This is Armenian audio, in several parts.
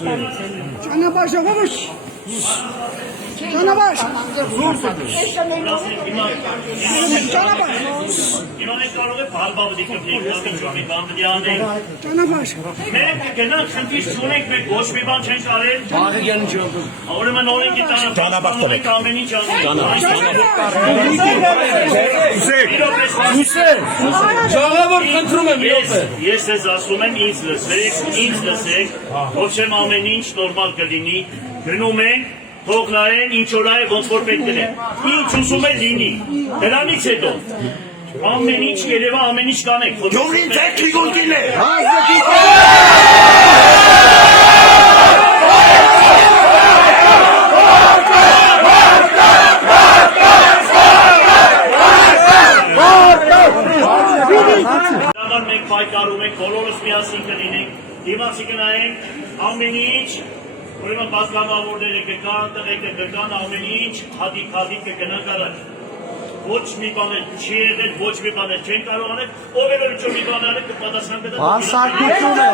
Ճանապարհ ժողովուրդ։ Ճանապարհ։ Ճանապարհ։ Իրանե կարող է բալբաբդի կպլիկ, մի բան պետք է անենք։ Ճանապարհ։ Մենք գնանք խնդիր չունենք, մենք ոչ մի բան չենք արել։ Բաղը գերն չունենք։ Ուրեմն օրենքի Ճանապարհ տվեք։ ամեն ինչ անենք։ Ժողովուրդ խնդրում եմ յոթը։ Ես ես ասում եմ ինձ լսեք, ոչ եմ ամեն ինչ նորմալ կլինի, գնում ենք, թող նայեն, ինչ որ այ ոնց որ պետք է։ Ինչ ուզում է լինի։ Դրանից հետո ամեն ինչ երևա, ամեն ինչ կանենք։ Գյումրին տեխնիկոն գին է։ Մենք պայքարում ենք, բոլորս միասին կլինենք, դիմացի կնայենք, ամեն ինչ, ուրեմն բազմամավորները կգան, տղեկը կգան, ամեն ինչ, հատիկ կգնանք առաջ։ Ոչ մի բան էլ չի եղել, ոչ մի բան էլ չեն կարող անել, ով էլ ինչ մի բան անել կպատասխան կտա։ Հասարակություն է։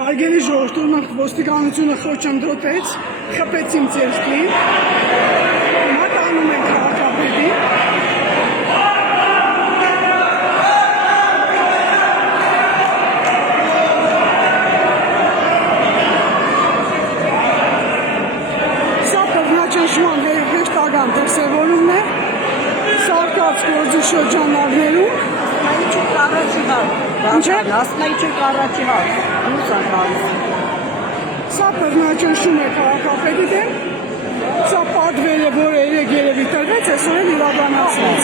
Արգելի ժողովուրդ, ոստիկանությունը խոչընդոտեց, խփեց իմ ձեռքին, հիմա տանում ենք քաղաքապետին։ Սա բռնաճնշման հեշտական դրսևորումն է, սարկած գործի շրջանառներում։ Սա բռնաճնշում է քաղաքապետի դեմ, սա պատվեր է, որ երեկ երևի տրվեց, այսօր էլ իրականացվեց։